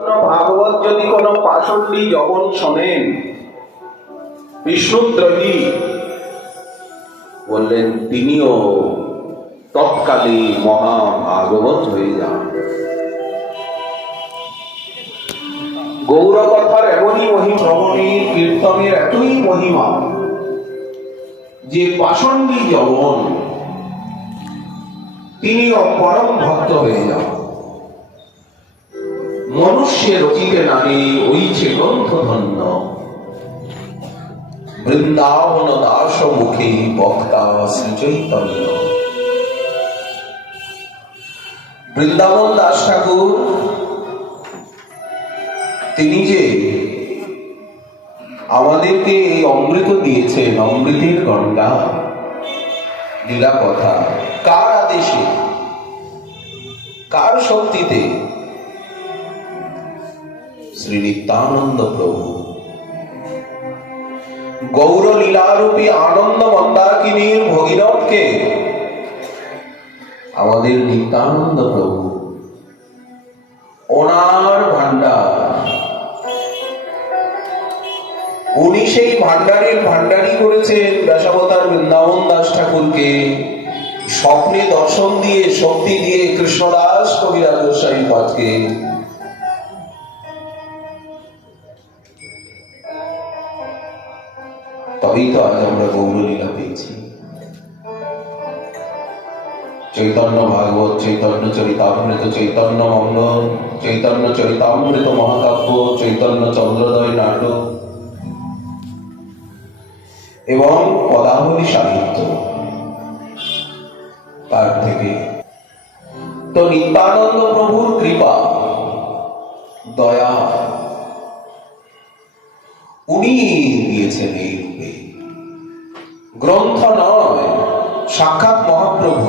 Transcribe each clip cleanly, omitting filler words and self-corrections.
ভাগবত যদি কোন পাষণ্ডী যখন শোনেন বিষ্ণুদ্রোহী বললেন, তিনিও তৎকালে মহাভাগবত হয়ে যান। গৌরকথার এমনই মহিমা, শ্রবণের কীর্তনের এতই মহিমা যে পাষণ্ডী যখন তিনিও পরম ভক্ত হয়ে যান। মনুষ্য রচিতে নারী ওইছে গ্রন্থ ধন্য, বৃন্দাবন দাস মুখে বক্তা শ্রী চৈতন্য। বৃন্দাবন দাস ঠাকুর তিনি যে আমাদেরকে এই অমৃত দিয়েছেন, অমৃতের গঙ্গা লীলা কথা, কার আদেশে, কার শক্তিতে? শ্রী নিত্যানন্দ প্রভু গৌর লীলারূপী আনন্দ মন্দাকিনীর ভগীরথকে আমাদের নিত্যানন্দ প্রভু ওনার ভান্ডার, উনি সেই ভান্ডারের ভান্ডারি করেছেন দশাবতার বৃন্দাবন দাস ঠাকুরকে স্বপ্নে দর্শন দিয়ে, শক্তি দিয়ে কৃষ্ণদাস কবিরাজ গোস্বামী পাঠকে। তবেই তো আজ আমরা গৌরলীলা পেয়েছি। চৈতন্য ভাগবত, চৈতন্য চরিতামৃত, চৈতন্য মঙ্গল, চৈতন্য চরিতামৃত মহাকাব্য, চৈতন্য চন্দ্রোদয় নাটক এবং পদাবলী সাহিত্য, তার থেকে তো নিত্যানন্দ প্রভুর কৃপা দয়া উনি দিয়েছেন এই রূপে। গ্রন্থ নয়, সাক্ষাৎ মহাপ্রভু।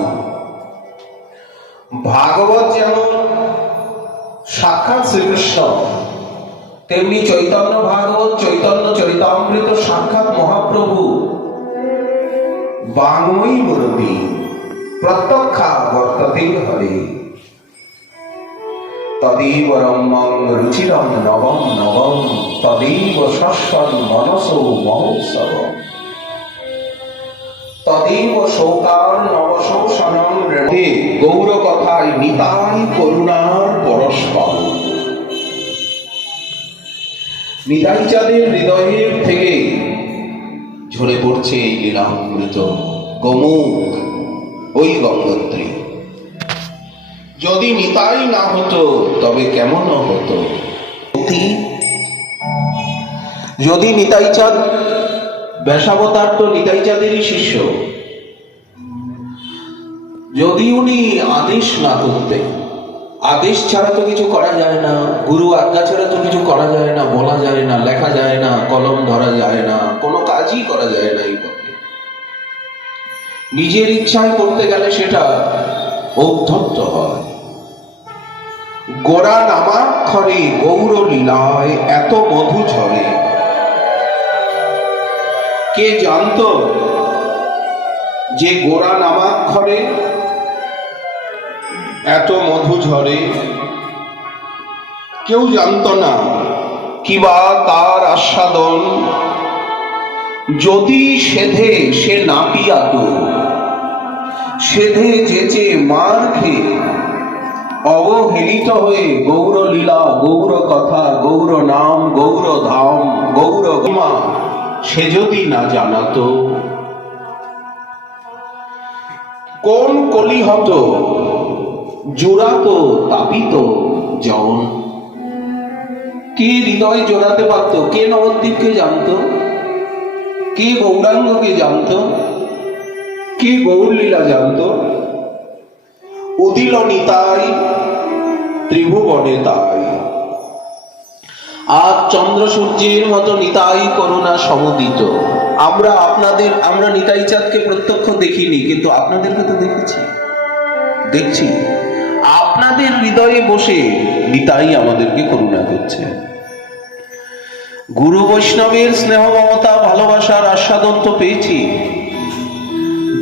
ভাগবত যেমন সাক্ষাৎ শ্রীকৃষ্ণ, তেমনি চৈতন্য ভাগবত, চৈতন্য চরিতামৃত সাক্ষাৎ মহাপ্রভু। বাংময়ী মুরলী প্রত্যক্ষা বর্ততে হরে, তদেব রম্যং রুচিরং নবম নবম, তদেব শস্বন মনসো মহোৎসবম, তদেব শোকার নবশোষণং। গৌর কথায় নিতাই করুণার পরস্পর। নিতাই চাঁদের হৃদয়ের থেকে ঝরে পড়ছে এই লীলামৃত গোমুখ, ওই গঙ্গোত্রী। যদি নিতাই না হতো তবে কেমন হতো? যদি নিতাই চাঁদ, ব্যাসাবতার তো নিতাই চাঁদেরই শিষ্য, যদি উনি আদেশ না করতেন, আদেশ ছাড়া তো কিছু করা যায় না, গুরু আজ্ঞা ছাড়া তো কিছু করা যায় না, বলা যায় না, লেখা যায় না, কলম ধরা যায় না, কোনো কাজই করা যায় না। এই পথে নিজের ইচ্ছায় করতে গেলে সেটা ঔদ্ধত্য হয়। গোড়া নামাক্ষরে গৌর লীলায় এত মধু ঝরে। কে জানত যে গোড়া নামাক্ষরে এত মধু ঝরে? কেউ জানত না। কিবা তার আস্বাদন যদি সেধে সে না পিয়াত, সেধে যেচে মার খেয়ে অবহেলিত হয়ে গৌর লীলা, গৌর কথা, গৌর নাম, গৌর ধাম, গৌর গমা সে যদি না জানাতো, কোন কলিহত জোড়াত তাপিত জন। কে হৃদয় জোড়াতে পারত? কে নবদ্বীপকে জানত? কে গৌরাঙ্গকে জানত? কে গৌরলীলা জানত? উদিল নিতাই ত্রিভুবনে তাই। আজ চন্দ্র সূর্যের মতো নিতাই করুণা সমুদিত। আমরা নিতাই চাঁদকে প্রত্যক্ষ দেখিনি, কিন্তু আপনাদেরকে তো দেখছি। আপনাদের হৃদয়ে বসে নিতাই আমাদেরকে করুণা করছে। গুরু বৈষ্ণবের স্নেহ, মমতা, ভালোবাসার আস্বাদন তো পেয়েছি।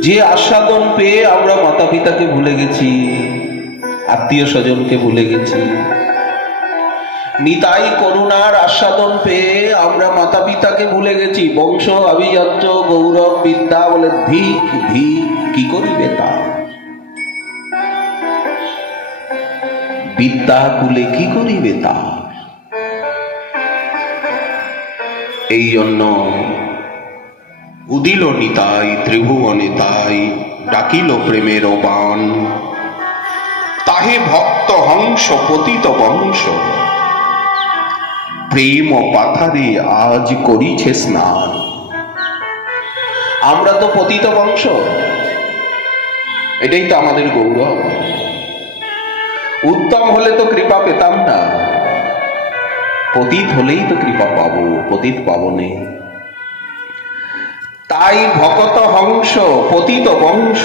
যে আস্বাদন পেয়ে আমরা মাতা পিতাকে ভুলে গেছি, আত্মীয় স্বজনকে ভুলে গেছি, নিতাই করুণার আস্বাদন পেয়ে আমরা মাতা পিতাকে ভুলে গেছি। বংশ আভিজাত্য গৌরব বিদ্যা বলে ভিক ভিক, কি করিবে তা? বিদ্যা কুলে কি করিবে তা? এই জন্য উদিল নিতাই ত্রিভুবনে তাই, ডাকিল প্রেমের বাণ, তাহে ভক্ত হংস পতিত বংশ, প্রেম পাথারে আজ করিছে স্নান। আমরা তো পতিত বংশ, এটাই তো আমাদের গৌরব। উত্তম হলে তো কৃপা পেতাম না, পতিত হলেই তো কৃপা পাবো, পতিত পাবো নে। তাই ভকত হংস পতিত বংশ,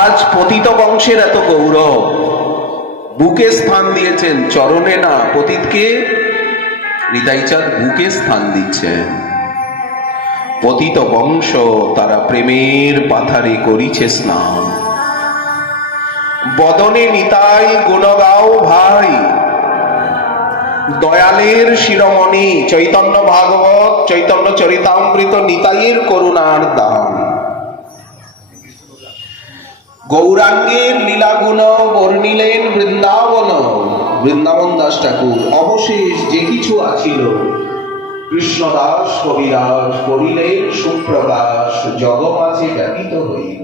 আজ পতিত বংশের এত গৌরব। বুকে স্থান দিয়েছেন, চরণে না। পতিতকে নিতাইচাঁদ বুকে স্থান দিচ্ছেন। পতিত বংশ তারা প্রেমের পাথারে করিছে স্নান। বদনে নিতাই গুণ গাও ভাই, দয়ালের শিরোমণি চৈতন্য ভাগবত চৈতন্য চরিতামৃত নিতাইয়ের করুণার দান। গৌরাঙ্গের লীলাগুণ বর্ণিলেন বৃন্দাবন, বৃন্দাবন দাস ঠাকুর। অবশেষ যে কিছু আছিল কৃষ্ণদাস কবিরাজ করিলেন সুপ্রকাশ, জগমাঝে ব্যাপিত হইল।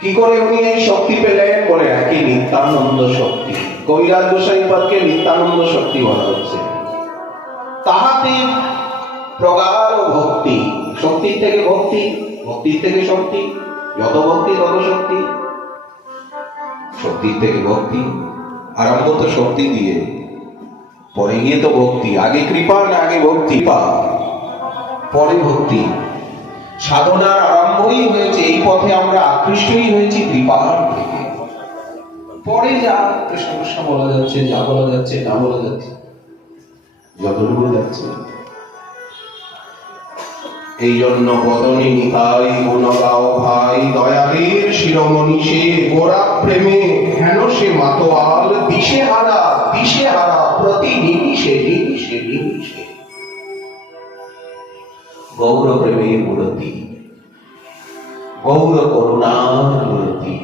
কি করে উনি এই শক্তি পেলেন? বলে একই নিত্যানন্দ শক্তি। কবিরাজ গোসাই পদকে নিত্যানন্দ শক্তি বলা হচ্ছে। তাহাতে প্রগাঢ় ভক্তি, শক্তির থেকে ভক্তি, ভক্তির থেকে শক্তি, যত ভক্তি তত শক্তি, শক্তির থেকে ভক্তি। আরম্ভ তো শক্তি দিয়ে, পরে গিয়ে তো ভক্তি। আগে কৃপা না আগে ভক্তি? পরে ভক্তি। সাধনার আরম্ভই হয়েছে এই পথে, আমরা আকৃষ্টই হয়েছি কৃপার থেকে। পরে যা সমস্যা বলা যাচ্ছে, যা বলা যাচ্ছে, না বলা যাচ্ছে, যতটুকু যাচ্ছে। এই জন্য বদনে নিতাই গুণ গাও ভাই, দয়ালের শিরোমণি সে, গোরা প্রেমে হেন সে মাতোয়াল, দিশে হারা প্রতি নিমিষে নিমিষে নিমিষে। গৌর প্রেমের মূর্তি, গৌর করুণার মূর্তি।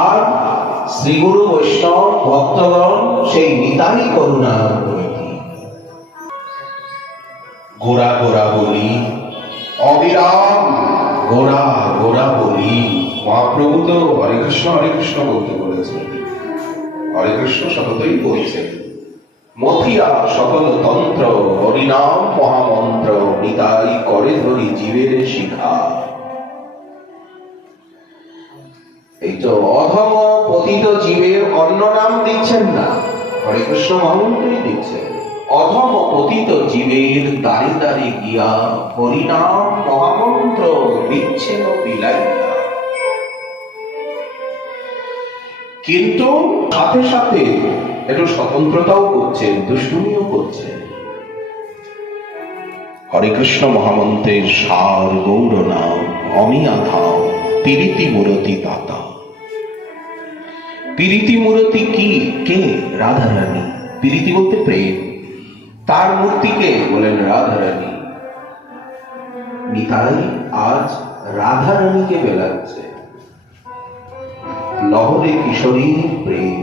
আর শ্রীগুরু বৈষ্ণব ভক্তগণ সেই নিতাই করুণার মূর্তি। গোরা গোরা বলি অবিরাম, গোরা গোরা বলি। মহাপ্রভু তো হরে কৃষ্ণ বলতে বলেছেন, হরে কৃষ্ণ শব্দই বলছেন। মথিয়া সকল তন্ত্র, হরিনাম মহামন্ত্র, নিতাই করে ধরি জীবের শিখা। এই তো অধম পতিত জীবের অন্য নাম দিচ্ছেন না, হরে কৃষ্ণ মহামন্ত্রই দিচ্ছেন। অধম পতিত জীবের দাঁড়ে দাঁড়ে গিয়া হরিনাম মহামন্ত্র দিচ্ছেন বিলাইয়া। কিন্তু সাথে সাথে একটু স্বতন্ত্রতাও করছেন, দুষ্টুমিও করছেন। হরে কৃষ্ণ মহামন্ত্রের সার গৌর নাম, অমিয়া ধাম, পীরিতি মূরতি দাতা। পীরিতি মূরতি কি? কে? রাধারানী। পীরিতি বলতে প্রেম, তার মূর্তিকে বলেন রাধারানী। নিতাই আজ রাধারানীকে বেলাচ্ছে। লহরে কিশোরীর প্রেম,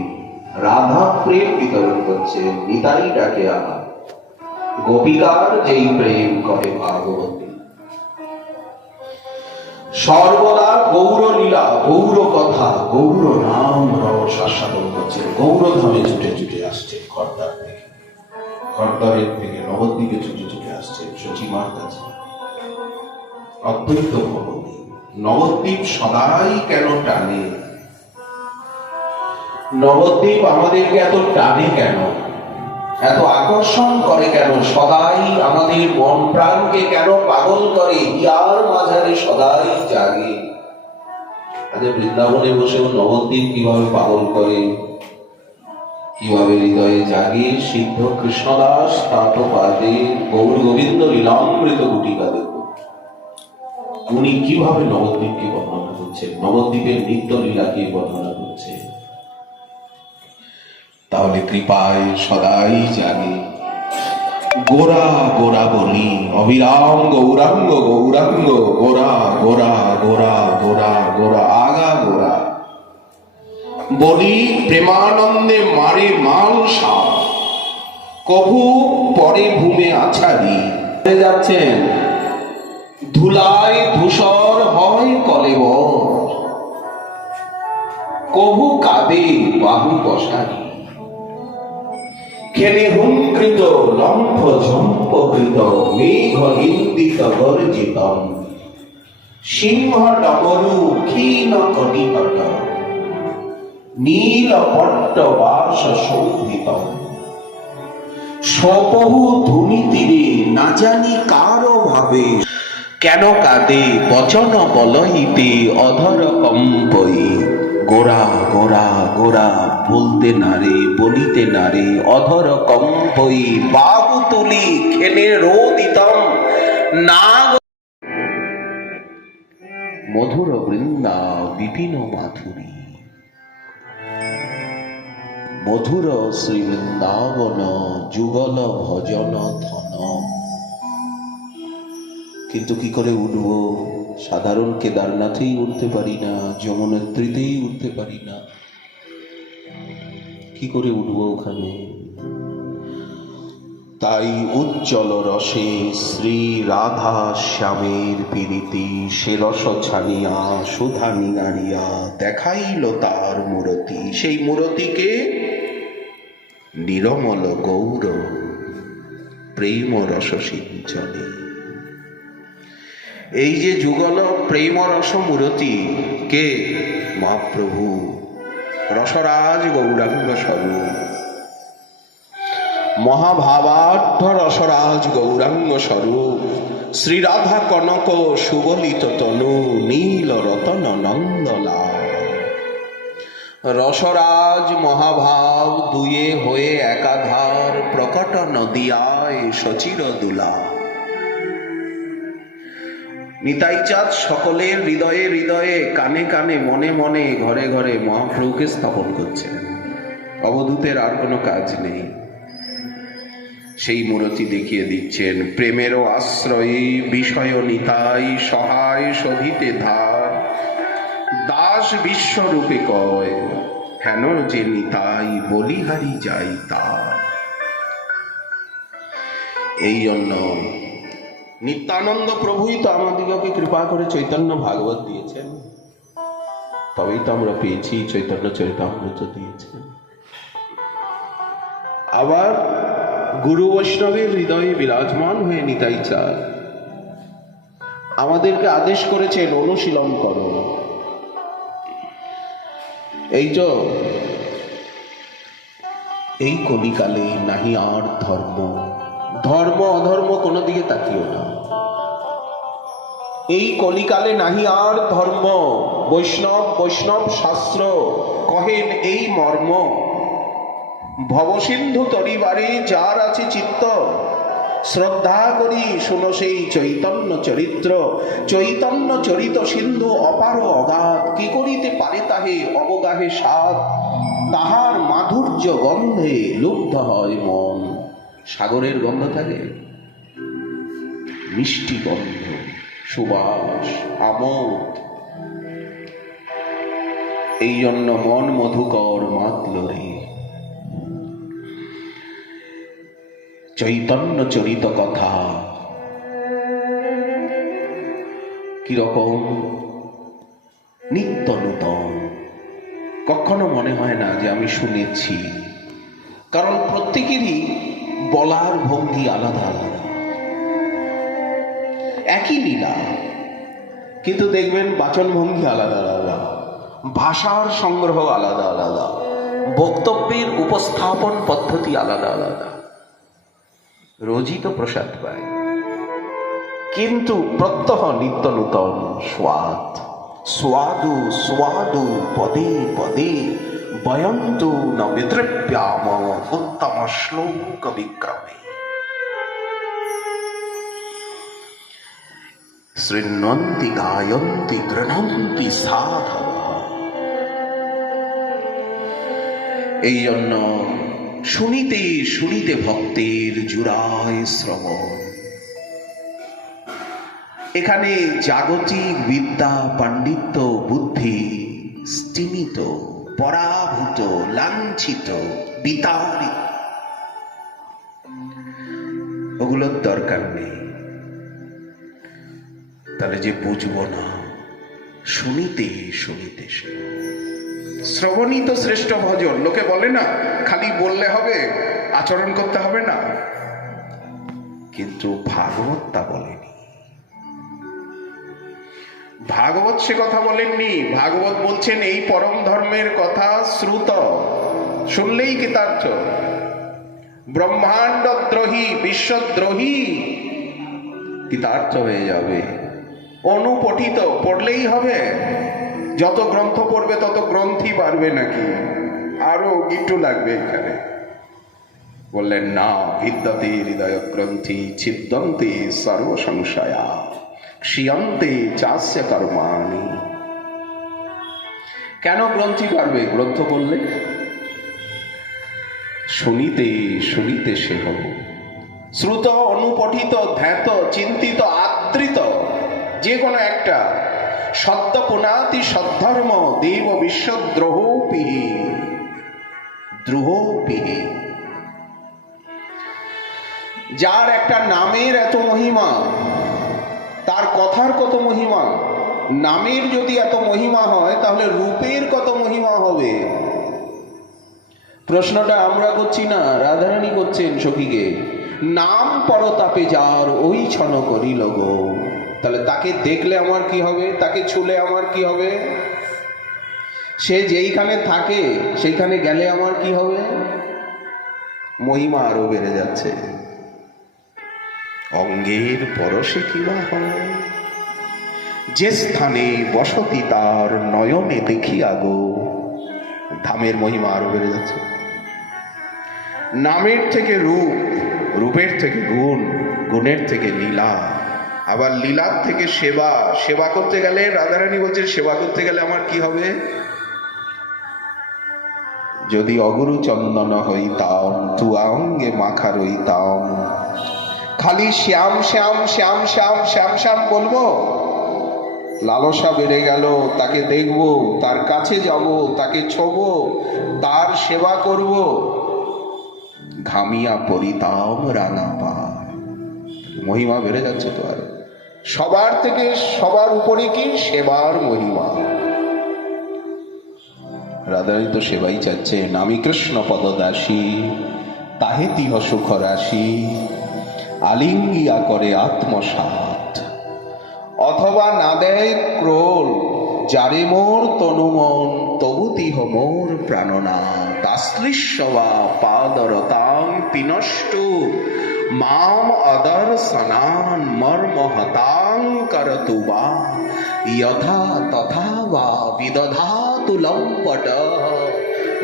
রাধা প্রেম বিতরণ করছে। নিতাই ডাকে আনা গোপিকার যেই প্রেম করে ভাগবতী। সর্বদা গৌর লীলা, গৌর কথা, গৌর নাম রস আস্বাদন করছে। গৌরধামে ছুটে ছুটে আসছে, খর্দার থেকে, খর্দারের থেকে নবদ্বীপে ছুটে ছুটে আসছে সচিমার কাছে। অদ্বৈত ভবনী নবদ্বীপ সদাই কেন টানে? নবদ্বীপ আমাদেরকে এত টানে কেন, এত আকর্ষণ করে কেন? সদাই আমাদের মন প্রাণকে কেন পাগল করে? ইয়ার মাঝারে সদাই জাগে। আজ বৃন্দাবনে বসেও নবদ্বীপ কিভাবে পাগল করে, কিভাবে হৃদয়ে জাগে। সিদ্ধ কৃষ্ণদাস তাঁত পাদে গৌর গোবিন্দ লীলামৃত গুটিকা দেখো, উনি কিভাবে নবদ্বীপকে বর্ণনা করেন। করছেন, নবদ্বীপের নিত্য লীলাকে বর্ণনা করছে। তাহলে কৃপায় সদাই জাগে গোরা গোরা বলি, অবিরাম গৌরাঙ্গ গৌরাঙ্গ, গোরা গোরা গোরা গোরা গোরা আগা গোরা বলি, প্রেমানন্দে মারে মাল সাপ, কভু পরে ভূমে আছাড়ি যাচ্ছেন, ধুলায় ধূসর হয় কলেবর, কভু কাঁদে বাহু পশারি, খেলে হুঙ্কৃত লম্ফ ঝম্পকৃত মেঘ নিন্দিত গর্জিতম, সিংহ ডমরু ক্ষীণ কটিকট, নীল পট্ট বাস শোভিতম, সপহু ধুনি তীরে না জানি কারো ভাবে, কেন কাঁদে বচন বলইতে অধর কম্পই, গোরা গোরা গোরা বলতে নারে বলিতে নারে অধর কম্পই, বাহু তুলি খেলে রোদিতম না, মধুর বৃন্দা বিপিন মাধুরী, মধুর শ্রী বৃন্দাবন যুগল ভজন ধন। কিন্তু কি করে উঠবো? সাধারণ কেদারনাথেই উঠতে পারি না, যমুনোত্রীতেই উঠতে পারি না, কি করে উঠবো ওখানে? তাই উজ্জ্বল রসে শ্রী রাধা শ্যামের পীড়িতি, সে রস ছানিয়া সুধা নিঙাড়িয়া দেখাইল তার মূরতি, সেই মূরতিকে নিরমল গৌর প্রেম রস সিঞ্চনে। এই যে যুগল প্রেম রস মূরতি কে? মহাপ্রভু রসরাজ গৌরাঙ্গ স্বরূপ, মহাভাবাঢ্য রসরাজ গৌরাঙ্গ স্বরূপ, শ্রীরাধা কনক সুবলিত তনু, নীল রতন নন্দলা, রসরাজ মহাভাব দুয়ে হয়ে একাধার, প্রকট নদিয়ায় সচির দুলা। নিতাই চাঁদ সকলের হৃদয়ে হৃদয়ে, কানে কানে, মনে মনে, ঘরে ঘরে মহাপ্রভুকে স্থাপন করছেন। অবধূতের আর কোনো কাজ নেই, সেই মূরতি দেখিয়ে দিচ্ছেন। প্রেমেরও আশ্রয়ী বিষয় নিতাই, সহায় শোভিতে ধার, দাস বিশ্বরূপে কয়, হেন যে নিতাই বলিহারি যাই তার। এই জন্য নিত্যানন্দ প্রভুই তো আমাদিগকে কৃপা করে চৈতন্য ভাগবত দিয়েছেন, তবেই তো আমরা পেয়েছি। চৈতন্য চরিতামৃত দিয়েছেন। আবার গুরু বৈষ্ণবের হৃদয়ে বিরাজমান হয়ে নিতাই চাঁদ আমাদেরকে আদেশ করেছেন, অনুশীলন করো। এই তো এই কলিকালে নাহি আর ধর্ম, ধর্ম অধর্ম কোনো দিকে তাকিও না। এই কলিকালে নাহি আর ধর্ম, বৈষ্ণব বৈষ্ণব শাস্ত্র কহেন এই মর্ম, ভবসিন্ধু তরিবারে যার আছে চিত্ত, শ্রদ্ধা করি শুনো সেই চৈতন্য চরিত্র। চৈতন্য চরিত সিন্ধু অপার অগাধ, কি করিতে পারে তাহে অবগাহে সাধ, তাহার মাধুর্য গন্ধে লুব্ধ হয় মন। সাগরের গন্ধ থাকে, মিষ্টি গন্ধ, সুবাস, আমোদ। এই জন্য মন মধুকর মাতল রে। চৈতন্য চরিত কথা কিরকম নিত্য নূতন, কখনো মনে হয় না যে আমি শুনেছি, কারণ প্রত্যেকেরই বলার ভঙ্গি আলাদা আলাদা, একই লীলা কিন্তু দেখবেন বাচন ভঙ্গি আলাদা আলাদা, ভাষার সংগ্রহ আলাদা আলাদা, বক্তব্যের উপস্থাপন পদ্ধতি আলাদা আলাদা। রোজই তো প্রসাদ পায়, কিন্তু প্রত্যহ নিত্য নূতন স্বাদ। স্বাদু স্বাদু পদে পদে বয়ন্তু ন বিতৃপ্যাম উত্তম শ্লোক বিক্রমে। শৃণ্বন্তি গায়ন্তি গৃণন্তি সাধব। এই জন্য শুনিতে শুনিতে ভক্তের জুড়ায় শ্রবণ। এখানে জাগতিক বিদ্যা, পাণ্ডিত্য, বুদ্ধি স্তিমিত, পরাভূত, লাঞ্ছিত, বিতাড়িত, ওগুলোর দরকার নেই। তাহলে যে বুঝবো না, শুনিতে শুনিতে শ্রবণই তো শ্রেষ্ঠ ভজন। লোকে বলে না খালি বললে হবে, আচরণ করতে হবে না, কিন্তু ভাগবত তা বলেনি। ভাগবত সে কথা বলেননি। ভাগবত বলছেন এই পরম ধর্মের কথা শ্রুত, শুনলেই কৃতার্থ। ব্রহ্মাণ্ড দ্রোহী, বিশ্বদ্রোহী কৃতার্থ হয়ে যাবে। অনুপঠিত, পড়লেই হবে। যত গ্রন্থ পড়বে তত গ্রন্থি বাড়বে নাকি? আরো গিট্টু লাগবে এখানে। বললেন না, বিদ্যতে হৃদয় গ্রন্থি ছিদ্যন্তে সর্ব সংশয়া ক্ষীয়ন্তে চাস্য কর্মাণি। কেন গ্রন্থি বাড়বে? গ্রন্থ পড়লে। শুনিতে শুনিতে সে হব শ্রুত, অনুপঠিত, ধ্যাত, চিন্তিত, আদৃত, যে কোনো একটা। সদ্য পুনাতি সদ্ধর্ম দেব বিশ্বদ্রোহপিহি দ্রোহপিহি। যার একটা নামের এত মহিমা, তার কথার কত মহিমা। নামের যদি এত মহিমা হয়, তাহলে রূপের কত মহিমা হবে। প্রশ্নটা আমরা করছি না, রাধারানী করছেন সখীকে। নাম পরতাপে যার ওই ছন করিল গো। তাহলে তাকে দেখলে আমার কি হবে? তাকে ছুলে আমার কি হবে? সে যেইখানে থাকে সেইখানে গেলে আমার কি হবে? মহিমা আরো বেড়ে যাচ্ছে। অঙ্গের পরশে কিবা হয়, যে স্থানে বসতি তার নয়নে দেখিয়া গো। ধামের মহিমা আরো বেড়ে যাচ্ছে। নামের থেকে রূপ, রূপের থেকে গুণ, গুণের থেকে লীলা, আবার লীলার থেকে সেবা। সেবা করতে গেলে রাধারানী বলছেন সেবা করতে গেলে আমার কি হবে? যদি অগুরু চন্দন হইতাম, তুয়া অঙ্গে মাখা রইতাম, খালি শ্যাম শ্যাম শ্যাম শ্যাম শ্যাম শ্যাম বলবো, লালসা বেড়ে গেল, তাকে দেখবো, তার কাছে যাব, তাকে ছোবো, তার সেবা করব, ঘামিয়া পড়িতাম রাঙা পায়। মহিমা বেড়ে যাচ্ছে তো। আর সবার থেকে সবার উপরে কি? সেবার মহিমা। রাধারানী তো সেবাই চাচ্ছেন। আমি কৃষ্ণ পদদাসী, তাহে তিহ সুখ রাশি, আলিঙ্গিয়া করে আত্মসাৎ। অথবা না দেয় ক্রোল, যারে মোর তনুমন, তবু তিহ মোর প্রাণনাথ। আশ্লিষ্যবা পাদরতাং পিনষ্ট, মাম অদর্শনান মর্ম হতাং করতু বা, যথা তথা বা বিদধাতু লম্পট,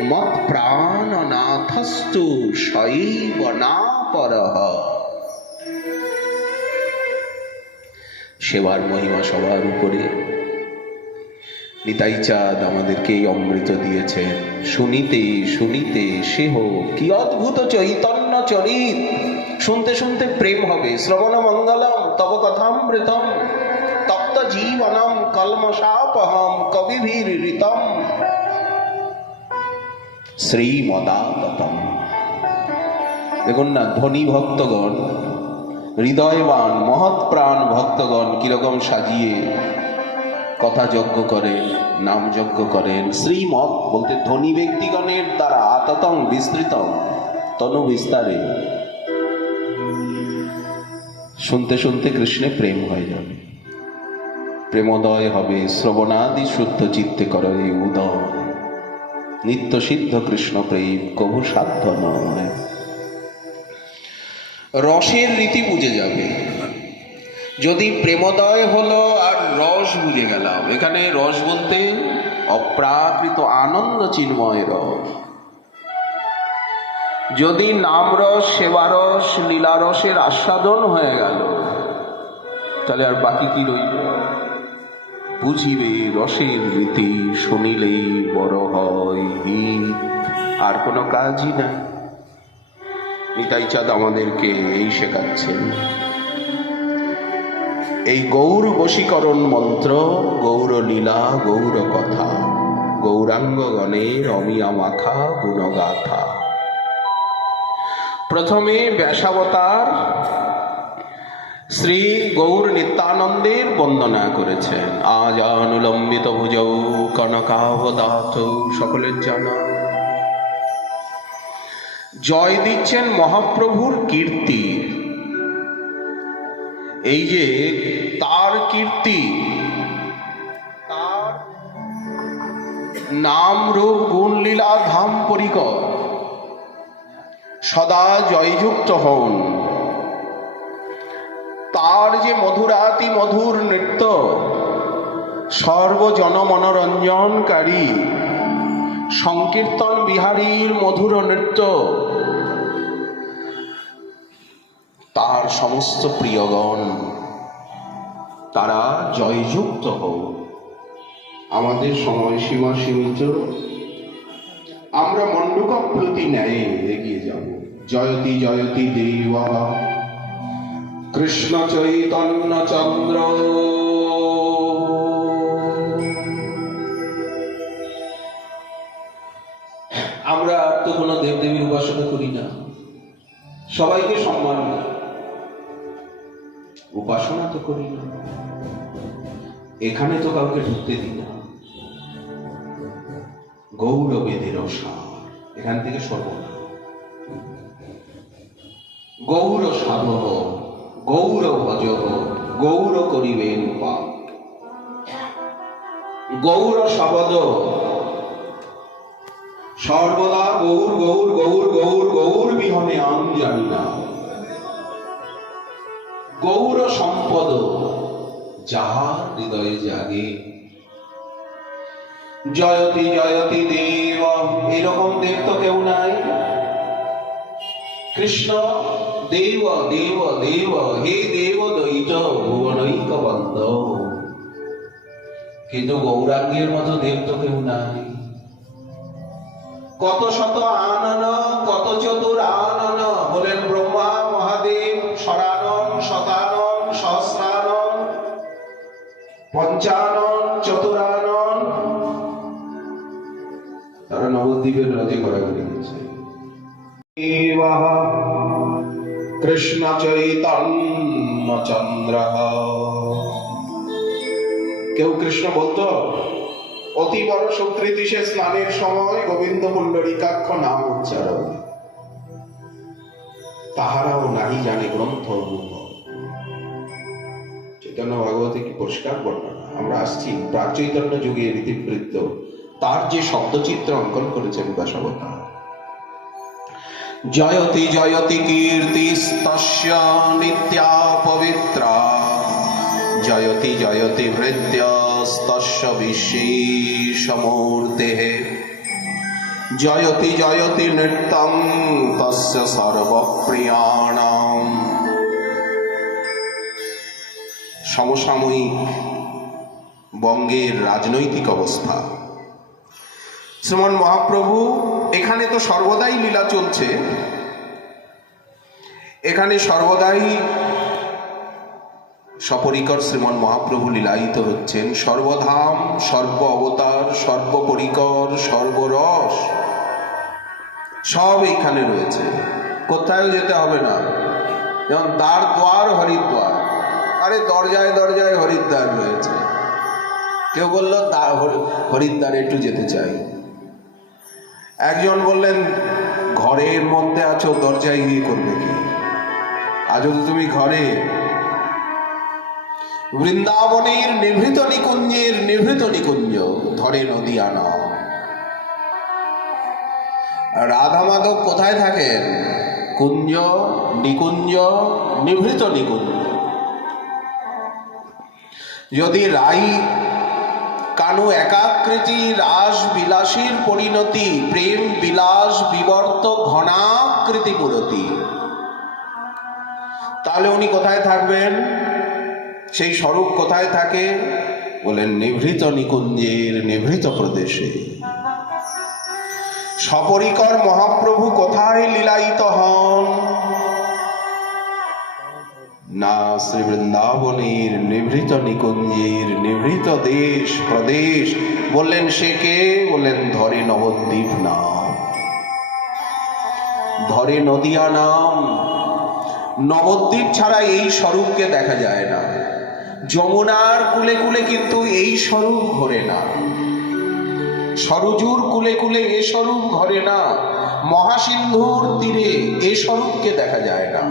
মৎ প্রাণনাথস্তু শৈব না পরঃ। সেবার মহিমা সবার উপরে। নিতাই চাঁদ আমাদেরকে এই অমৃত দিয়েছেন। শুনিতে শুনিতে সেহ কি অদ্ভুত চৈতন্য চরিত। শুনতে শুনতে প্রেম হবে। শ্রবণ মঙ্গলম তব কথামৃতম, তপ্ত জীবনম কলমশাপহম কবিভির ঋতম শ্রীমদাততম। দেখুন না, ধনী ভক্তগণ, হৃদয়বান মহৎ প্রাণ ভক্তগণ কিরকম সাজিয়ে কথা যজ্ঞ করেন, নাম যজ্ঞ করেন। শ্রীমৎ বলতে ধনী ব্যক্তিগণের দ্বারা আততং বিস্তৃতম, তনু বিস্তারে। শুনতে শুনতে কৃষ্ণে প্রেম হয়ে যাবে, প্রেমোদয় হবে। শ্রবণাদি শুদ্ধ চিত্তে করে উদয়। নিত্য সিদ্ধ কৃষ্ণ প্রেম কভু সাধ্য নয়। রসের রীতি বুঝে যাবে। যদি প্রেমোদয় হলো আর রস বুঝে গেলাম, এখানে রস বলতে অপ্রাকৃত আনন্দ চিন্ময় রস। যদি নাম রস, সেবা রস, লীলা রসের আস্বাদন হয়ে গেল, তাহলে আর বাকি কি রইল? বুঝিবে রসের রীতি, শুনিলে বড় হয় হিত। আর কোনো কাজই নাই। নিতাই চাঁদ আমাদেরকে এই শেখাচ্ছেন। এই গৌর বশীকরণ মন্ত্র, গৌর লীলা, গৌর কথা, গৌরাঙ্গগণের অমিয়া মাখা গুণগাথা। প্রথমে ব্যাসাবতার শ্রী গৌর নিত্যানন্দের বন্দনা করেছেন। আজানুলম্বিত ভুজৌ কনকাবদাত, সকলের জানা। জয় দিচ্ছেন মহাপ্রভুর কীর্তি। এই যে তার কীর্তি, তার নাম রূপ গুণ লীলা ধাম পরিকর সদা জয়যুক্ত হন। তার যে মধুরাতি মধুর নৃত্য, সর্বজন মনোরঞ্জনকারী সংকীর্তন বিহারীর মধুর নৃত্য, তার সমস্ত প্রিয়গণ তারা জয়যুক্ত হোক। আমাদের সময়সীমা সীমিত, আমরা মণ্ডুক প্রতি ন্যায় এগিয়ে যাব। জয়তি জয়তি দেবা কৃষ্ণ চৈতন্য চন্দ্র। আমরা তো কোনো দেবদেবীর উপাসনা করি না, সবাইকে সম্মান করি, উপাসনা তো করি না, এখানে তো কাউকে ঢুকতে দিই না। গৌরবেদের সার, এখান থেকে সর্বনা। গৌর সাধক, গৌর ভজক, গৌর করিবেন পাপ। গৌর শব্দ সর্বদা গৌর গৌর গৌর গৌর গৌর বিহনে আম জানি না। গৌর সম্পদ যাহার হৃদয়ে জাগে। জয়তি জয়তি দেব, এরকম দেব তো কেউ নাই। কৃষ্ণ দেব দেব দেব, হে দেব দ্বৈত ভুবনৈক বন্ধ। কিন্তু গৌরাঙ্গের মতো দেব তো কেউ নাই। কত শত আনন, কত চতুর আনন, বলেন ব্রহ্মা মহাদেব, শরানন শতানন সহস্রানন পঞ্চানন চতুরানন। তারা নবদ্বীপের রাজে ঘোরাঘুরি করছে। কৃষ্ণ চৈতন্য চন্দ্র। কেউ কৃষ্ণ বলতো? অতি বড় সুকৃতিশে স্নানের সময় গোবিন্দ পুণ্ডরীকাক্ষ নাম উচ্চারণ। তাহারাও নাহি জানে গ্রন্থ অনুভব। চৈতন্য ভাগবতে কি পরিষ্কার বর্ণনা। আমরা আসছি প্রাক চৈতন্য যুগের ইতিবৃত্ত, তার যে শব্দচিত্র অঙ্কন করেছেন ব্যাসাবতার। জয়তি জয়তি কীর্তিস্তস্য নিত্যা পবিত্রা, জয়তি জয়তি হৃদ্যস্তস্য বিশেষমূর্তেঃ, জয়তি জয়তি নৃত্যং তস্য সর্বপ্রিয়াণাম। সমসাময়িক বঙ্গের রাজনৈতিক অবস্থা। শ্রীমন মহাপ্রভু এখানে তো সর্বদাই লীলা চলছে, এখানে সর্বদাই সপরিকর শ্রীমন মহাপ্রভু লীলায়িত হচ্ছেন। সর্বধাম, সর্ব অবতার, সর্বপরিকর, সর্বরস সব এখানে রয়েছে। কোথাও যেতে হবে না। যেমন দ্বার দ্বার হরিদ্বার, আরে দরজায় দরজায় হরিদ্বার রয়েছে। কেউ বলল হরিদ্বারে একটু যেতে চাই। একজন বললেন ঘরের মধ্যে আছো, দরজায় গিয়ে করবে কি? আজও তো তুমি ঘরে। বৃন্দাবনের নিভৃত নিকুঞ্জের নিভৃত নিকুঞ্জ ধরে নদী আনা। রাধা মাধব কোথায় থাকেন? কুঞ্জ, নিকুঞ্জ, নিভৃত নিকুঞ্জ। যদি রাই কানু একাকৃতি রাস বিলাসীর পরিণতি, প্রেম বিলাস বিবর্ত ঘনাকৃতি মূরতি, তাহলে উনি কোথায় থাকবেন? সেই স্বরূপ কোথায় থাকে? বলেন নিভৃত নিকুঞ্জের নিভৃত প্রদেশে। সপরিকর মহাপ্রভু কোথায় লীলায়িত হন? না শ্রী বৃন্দাবনের নিভৃত নিকুঞ্জের নিভৃত দেশ প্রদেশ। বললেন সে কে? বললেন ধরে নবদ্বীপ নাম, ধরে নদিয়া নাম। নবদ্বীপ ছাড়া এই স্বরূপকে দেখা যায় না। যমুনার কুলে কুলে কিন্তু এই স্বরূপ ঘোরে না, সরজুর কুলে কুলে এ স্বরূপ ঘরে না, মহাসিন্ধুর তীরে এ স্বরূপকে দেখা যায় না।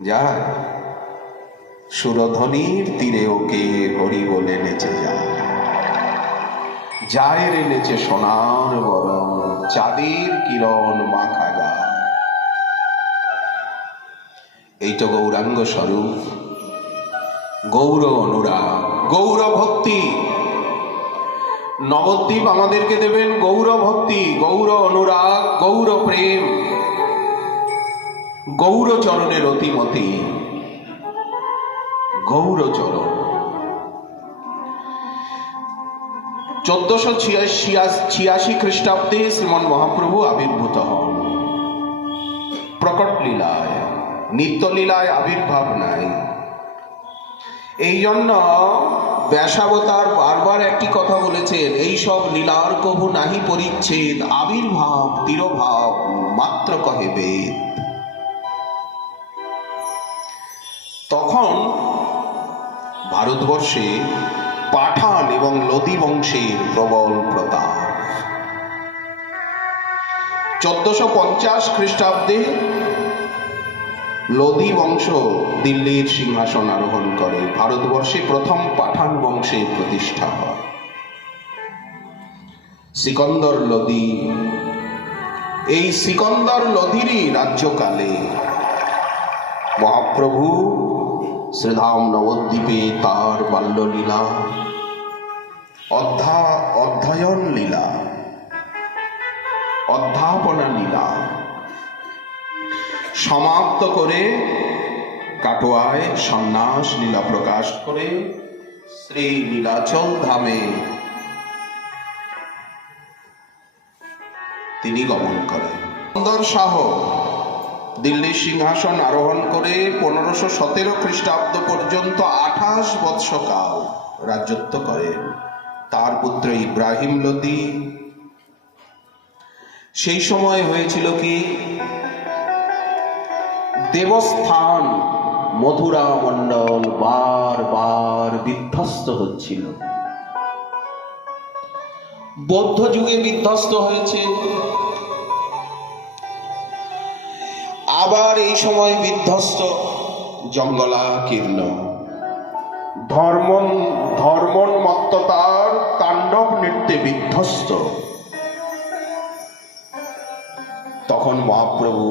যায় সুরধ্বনির তীরে ওকে হরি বলে নেচে যায়, যায় রে নেচে সোনার বরণ, চাঁদের কিরণ মাখা গায়। এই তো গৌরাঙ্গ স্বরূপ, গৌর অনুরাগ, গৌর ভক্তি। নবদ্বীপ আমাদেরকে দেবেন গৌর ভক্তি, গৌর অনুরাগ, গৌর প্রেম, গৌর চরণের অতিমতি, গৌর চরণ। 1486 খ্রিস্টাব্দে শ্রীমন মহাপ্রভু আবির্ভূত হন প্রকট লীলায়, নিত্য লীলায় আবির্ভাব নাই। এই জন্য ব্যাসাবতার বারবার একটি কথা বলেছেন, এই সব লীলার কভু নাহি পরিচ্ছেদ, আবির্ভাব তিরোভাব মাত্র কহে বেদ। তখন ভারতবর্ষে পাঠান এবং লোদি বংশের প্রবল প্রতাপ। 1450 খ্রিস্টাব্দে লোদি বংশ দিল্লির সিংহাসন আরোহণ করে, ভারতবর্ষে প্রথম পাঠান বংশের প্রতিষ্ঠা হয়। সিকন্দর লোদি, এই সিকন্দর লোদিরই রাজ্যকালে মহাপ্রভু শ্রীধাম নবদ্বীপে তার বাল্যলীলা, অধ্যয়ন লীলা, অধ্যাপনা লীলা সমাপ্ত করে কাটোয়ায় সন্ন্যাস লীলা প্রকাশ করে শ্রী নীলাচল ধামে তিনি গমন করেন। সুন্দর শাহ দিল্লির সিংহাসন আরোহণ করে 1517 খ্রিস্টাব্দ পর্যন্ত 28 বৎসকাল রাজত্ব করেন তার পুত্র ইব্রাহিম লোদি। সেই সময় হয়েছিল কি, দেবস্থান মথুরা মণ্ডল বারবার বিধ্বস্ত হচ্ছিল, বৌদ্ধ যুগে বিধ্বস্ত হয়েছে, আবার এই সময় বিধ্বস্ত, জঙ্গলাকীর্ণ, ধর্মোন্মত্ততার তাণ্ডব নৃত্যে বিধ্বস্ত। তখন মহাপ্রভু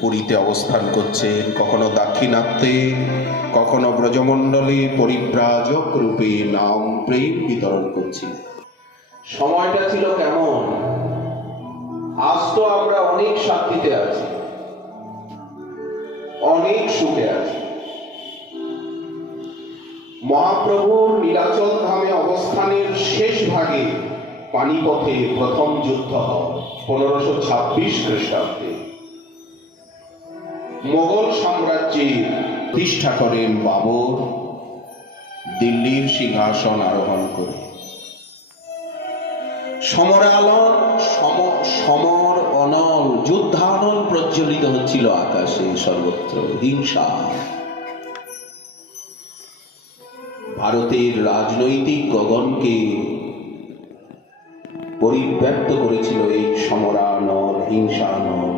পুরীতে অবস্থান করছেন, কখনো দাক্ষিণাত্যে, কখনো ব্রজমণ্ডলে পরিব্রাজক রূপে নাম প্রেম বিতরণ করছিলেন। সময়টা ছিল কেমন? আজ তো আমরা অনেক শান্তিতে আছি, অনেক সুখে আছে। মহাপ্রভুর নীলাচল ধামে অবস্থানের শেষ ভাগে পানিপথে প্রথম যুদ্ধ হয় 1526 খ্রিস্টাব্দে। মোগল সাম্রাজ্যে প্রতিষ্ঠা করেন বাবর, দিল্লির সিংহাসন আরোহণ করে। সমর অনল, যুদ্ধানল প্রজ্বলিত হচ্ছিল আকাশে, সর্বত্র হিংসা। ভারতের রাজনৈতিক গগনকে পরিব্যাপ্ত করেছিল এই সমরানল, হিংসানল।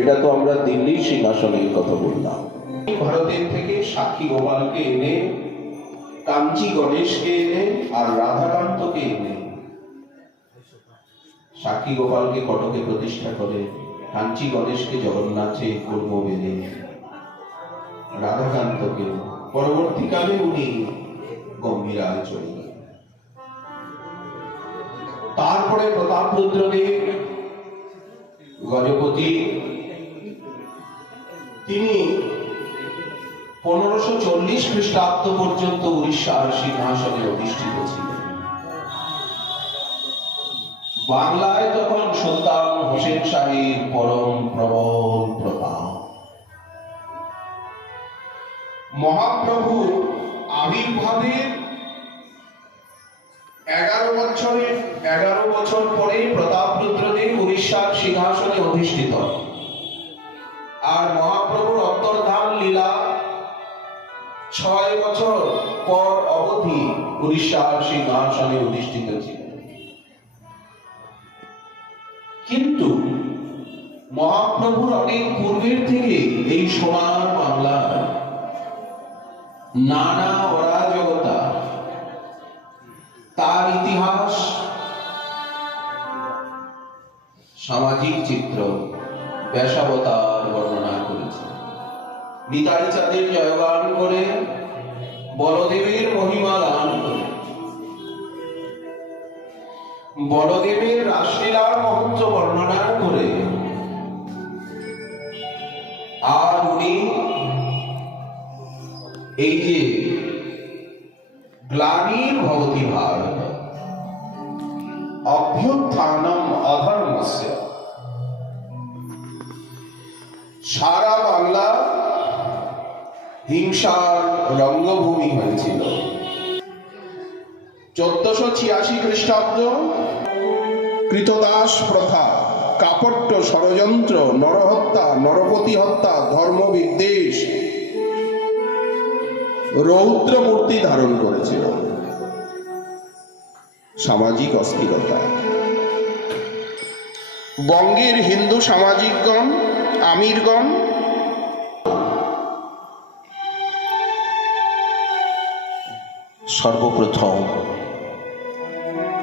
এটা তো আমরা দিল্লির সিংহাসনের কথা বললাম। ভারতের থেকে সাক্ষী গোপালকে এনে, কাঞ্চি গণেশকে এনে, আর রাধাকান্তকে এনে, সাক্ষী গোপালকে কটকে প্রতিষ্ঠা করে, কাঞ্চি গণেশকে জগন্নাথে কর্ম বেঁধে, রাধাকান্তকে পরবর্তীকালে উনি গম্ভীরায় চলে গেলেন। তারপরে প্রতাপরুদ্রদেব গজপতি, তিনি 1540 খ্রিস্টাব্দ পর্যন্ত উড়িষ্যার সিংহাসনে অধিষ্ঠিত ছিলেন। বাংলায় তখন সুলতান হোসেন শাহীর পরম প্রবল প্রতাপ। মহাপ্রভু আবির্ভাবের 11 বছর পরে প্রতাপরুদ্রদেব উড়িষ্যার সিংহাসনে অধিষ্ঠিত, আর মহাপ্রভুর অন্তর্ধান লীলা 6 বছর পর অবধি উড়িষ্যার সিংহাসনে অধিষ্ঠিত ছিলেন। কিন্তু মহাপ্রভুর অনেক পূর্বের থেকে এই সোনার বাংলার নানা অরাজকতা, তার ইতিহাস, সামাজিক চিত্র ব্যাসাবতার বর্ণনা করেছে। নিতাই চাঁদের জয়গান করে, বলদেবের মহিমা গান করে, বলদেবের রাসলীলার মহত্ব বর্ণনা করে, আর উনি এই যে গ্লানির ভবতি ভারত অভ্যুত্থানম অধর্মস্য, সারা বাংলা হিংসার রঙ্গভূমি হয়েছিল। 1486 খ্রিস্টাব্দ কৃতদাস প্রথা, কাপট্য ষড়যন্ত্র, নরহত্যা, নরপতি হত্যা, ধর্ম বিদ্বেষ রৌদ্র মূর্তি ধারণ করেছিল। সামাজিক অস্থিরতা, বঙ্গের হিন্দু সামাজিকগণ, আমিরগণ সর্বপ্রথম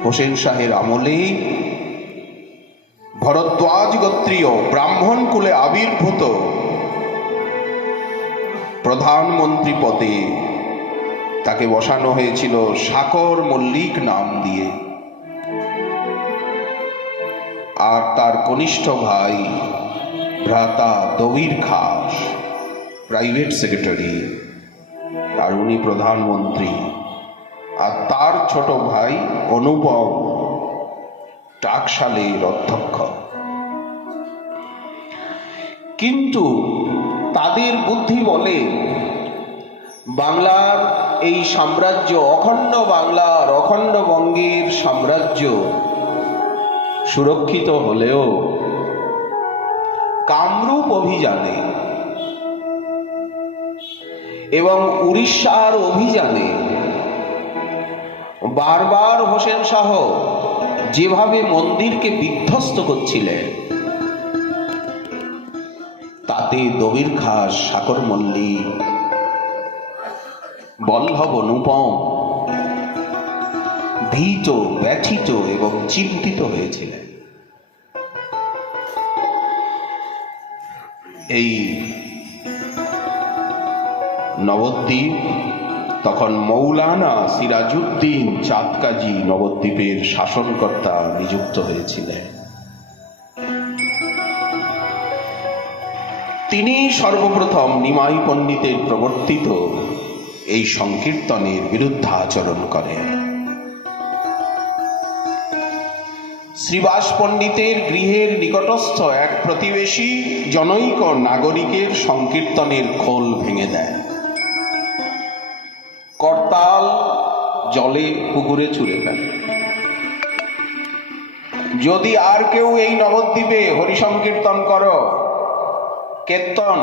হোসেন শাহের আমলে ভরদ্বাজ গোত্রীয় ব্রাহ্মণ কুলে আবির্ভূত প্রধানমন্ত্রী পদে তাকে বসানো হয়েছিল শাকর মল্লিক নাম দিয়ে, আর তার কনিষ্ঠ ভাই ভ্রাতা দবির খাস প্রাইভেট সেক্রেটারি, আর উনি প্রধানমন্ত্রী, আর তার ছোট ভাই অনুপম টাকশালের অধ্যক্ষ। কিন্তু তাদের বুদ্ধি বলে বাংলার এই সাম্রাজ্য, অখণ্ড বাংলার, অখণ্ড বঙ্গের সাম্রাজ্য সুরক্ষিত হলেও কামরূপ অভিযানে এবং উড়িষ্যার অভিযানে বারবার হোসেন শাহ যেভাবে মন্দিরকে বিধ্বস্ত করছিলেন, তাতে দবির খাস, শাকর মল্লিক, বল্লভ অনুপম ভীত, ব্যথিত এবং চিন্তিত হয়েছিলেন। এই নবদ্বীপ তখন মৌলানা সিরাজউদ্দিন চাঁদকাজী নবদ্বীপের শাসনকর্তা নিযুক্ত হয়েছিলেন। তিনি সর্বপ্রথম নিমাই পণ্ডিতের প্রবর্তিত এই সংকীর্তনের বিরুদ্ধাচরণ করেন। শ্রীবাস পণ্ডিতের গৃহের নিকটস্থ এক প্রতিবেশী জনৈক নাগরিকের সংকীর্তনের খোল ভেঙে দেয়। করতাল জলে পুকুরে ছুঁড়ে ফেলে। যদি আর কেউ এই নবদ্বীপে হরিসংকীর্তন করো, কীর্তন,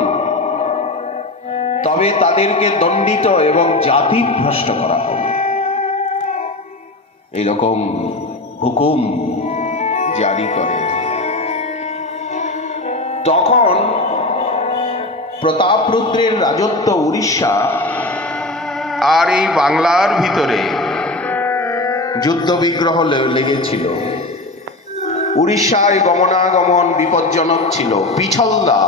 তবে তাদেরকে দণ্ডিত এবং জাতিভ্রষ্ট করা হবে, এইরকম হুকুম জারি করে। তখন প্রতাপরুদ্রের রাজত্ব উড়িষ্যা আর এই বাংলার ভিতরে যুদ্ধ বিগ্রহ লেগেছিল। উড়িষ্যায় গমনাগমন বিপজ্জনক ছিল, পিছলদা।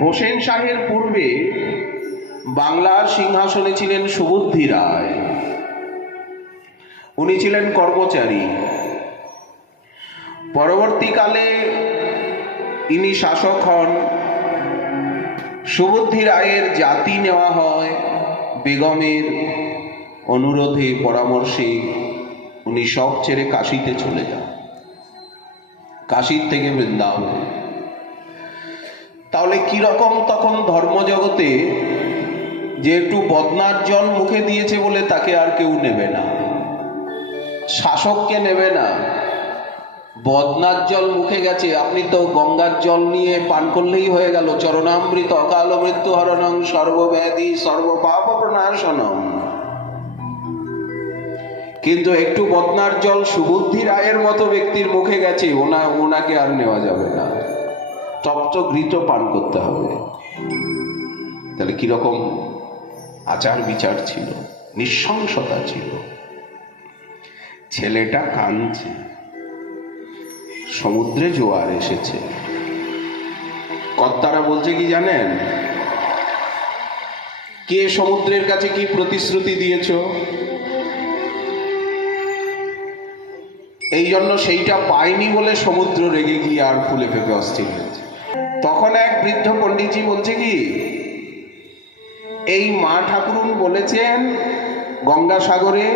হোসেন শাহের পূর্বে বাংলার সিংহাসনে ছিলেন সুবুদ্ধি রায়। উনি ছিলেন কর্মচারী। পরবর্তীকালে ইনি শাসক হন সুবুদ্ধি রায়ের জাতি নেওয়া হয় বেগমের অনুরোধে, পরামর্শে। উনি সব ছেড়ে কাশীতে চলে যান, কাশীর থেকে বৃন্দাবন। তাহলে কিরকম তখন ধর্মজগতে, যে একটু বদনার জল মুখে দিয়েছে বলে তাকে আর কেউ নেবে না, শাসককে নেবে না। বদনার জল মুখে গেছে, আপনি তো গঙ্গার জল নিয়ে পান করলেই হয়ে গেল। চরণামৃত অকাল মৃত্যু হরণং সর্বব্যাধি সর্বপাপ প্রণাশনম। কিন্তু একটু বদনার জল সুবুদ্ধি রায়ের মতো ব্যক্তির মুখে গেছে, ওনাকে আর নেওয়া যাবে না, তপ্ত ঘৃত পান করতে হবে। তাহলে কিরকম আচার বিচার ছিল, নৃশংসতা ছিল। ছেলেটা কাঁদছে, সমুদ্রে জোয়ার এসেছে। কর্তারা বলছে কি জানেন? কে সমুদ্রের কাছে কি প্রতিশ্রুতি দিয়েছ? এই জন্য সেইটা পায়নি বলে সমুদ্র রেগে গিয়ে আর ফুলে ফেপে অস্থির হয়েছে। তখন এক বৃদ্ধ পণ্ডিতজি বলছে কি, এই মা ঠাকুরুন বলেছেন গঙ্গাসাগরে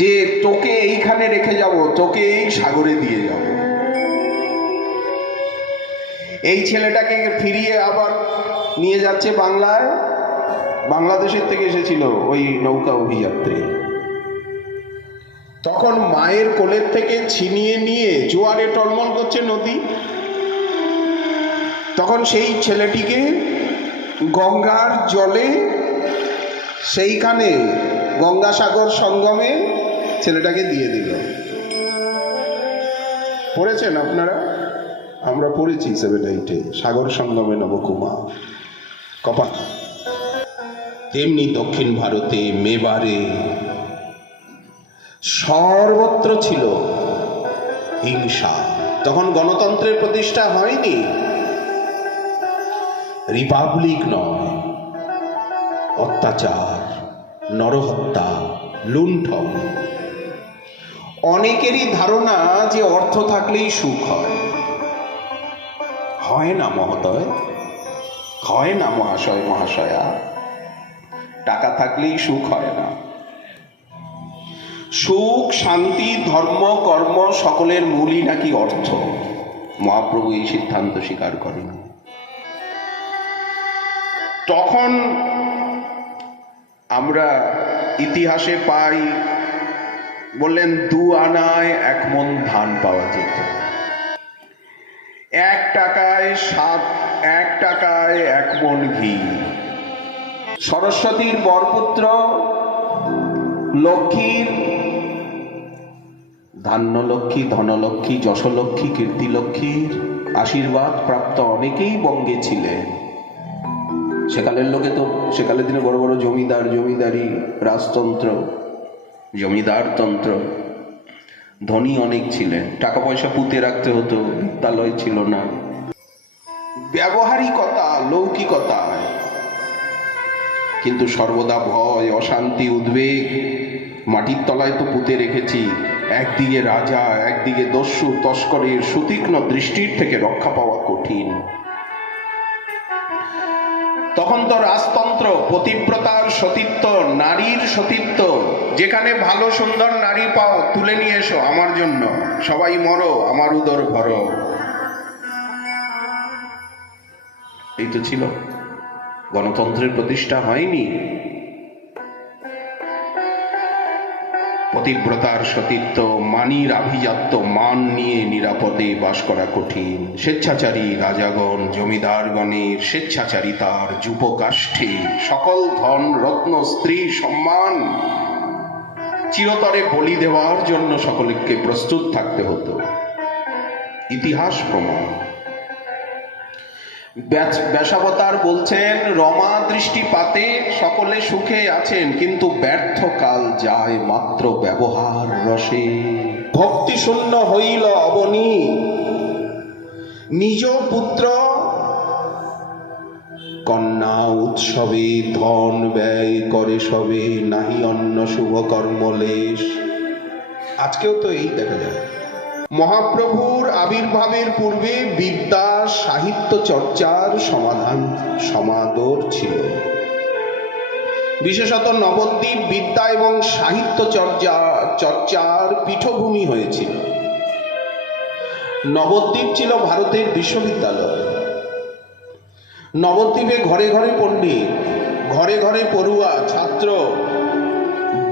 যে তোকে এইখানে রেখে যাব, তোকে এই সাগরে দিয়ে যাব। এই ছেলেটাকে ফিরিয়ে আবার নিয়ে যাচ্ছে বাংলায়। বাংলাদেশের থেকে এসেছিল ওই নৌকা অভিযাত্রী। তখন মায়ের কোলের থেকে ছিনিয়ে নিয়ে জোয়ারে টলমল করছে নদী। তখন সেই ছেলেটিকে গঙ্গার জলে, সেইখানে গঙ্গাসাগর সঙ্গমে ছেলেটাকে দিয়ে দিল। পড়েছেন আপনারা? আমরা পড়েছি 7-8-এ, সাগর সঙ্গমে নবকুমা কপা। তেমনি দক্ষিণ ভারতে, মেবারে, সর্বত্র ছিল হিংসা। তখন গণতন্ত্রের প্রতিষ্ঠা হয়নি, রিপাবলিক নয়, অত্যাচার, নরহত্যা, লুণ্ঠন। অনেকেরই ধারণা যে অর্থ থাকলেই সুখ হয়। হয় না মহোদয়, হয় না মহাশয় মহাশয়া, টাকা থাকলেই সুখ হয় না। সুখ, শান্তি, ধর্ম, কর্ম সকলের মূলই নাকি অর্থ। মহাপ্রভু এই সিদ্ধান্ত স্বীকার করেন। তখন আমরা ইতিহাসে পাই, বললেন 2 আনায় 1 মণ ধান পাওয়া যেত, 1 টাকায় 1 মণ ঘি। সরস্বতীর বরপুত্র লক্ষ্মীর, ধান্যলক্ষ্মী, ধনলক্ষ্মী, যশলক্ষ্মী, কীর্তিলক্ষ্মীর আশীর্বাদ প্রাপ্ত অনেকেই বঙ্গে ছিলেন। সেকালের লোকে তো, সেকালের দিনে বড় বড় জমিদার, জমিদারি, রাজতন্ত্র, জমিদারতন্ত্র, ধনী অনেক ছিলেন। টাকা পয়সা পুঁতে রাখতে হতো, বিদ্যালয় ছিল না। ব্যবহারিকতা, লৌকিকতা, কিন্তু সর্বদা ভয়, অশান্তি, উদ্বেগ মাটির তলায় তো পুঁতে রেখেছি। একদিকে রাজা, একদিকে দস্যু তস্করের সুতীক্ষ্ণ দৃষ্টির থেকে রক্ষা পাওয়া কঠিন। তখন তো রাজতন্ত্র, পতিব্রতার সতীত্ব, নারীর সতীত্ব। যেখানে ভালো সুন্দর নারী পাও তুলে নিয়ে এসো আমার জন্য, সবাই মরো, আমার উদর ভরো। এই তো ছিল। গণতন্ত্রের প্রতিষ্ঠা হয়নি। পতিব্রতার সতীত্ব, মানির আভিজাত্য, মান নিয়ে নিরাপদে বাস করা কঠিন। স্বেচ্ছাচারী রাজাগণ, জমিদারগণের স্বেচ্ছাচারিতার যুপকাষ্ঠে সকল ধন রত্ন, স্ত্রী, সম্মান চিরতরে বলি দেওয়ার জন্য সকলকে প্রস্তুত থাকতে হতো। ইতিহাস প্রমাণ। ব্যাসাবতার বলছেন, রমা দৃষ্টিপাতে সকলে সুখে আছেন, কিন্তু ব্যর্থ কাল যায় মাত্র ব্যবহার রসে। ভক্তি শূন্য হইল অবনী, নিজ পুত্র কন্যা উৎসবে ধন ব্যয় করে সবে, নাহি অন্য শুভ কর্মলেশ। আজকেও তো এই দেখা যায়। মহাপ্রভুর আবির্ভাবের পূর্বে বিদ্যা, সাহিত্য চর্চার সমাদর ছিল। বিশেষত নবদ্বীপ বিদ্যা এবং সাহিত্য চর্চার পীঠভূমি হয়েছিল। নবদ্বীপ ছিল ভারতের বিশ্ববিদ্যালয়। নবদ্বীপে ঘরে ঘরে পণ্ডিত, ঘরে ঘরে পড়ুয়া, ছাত্র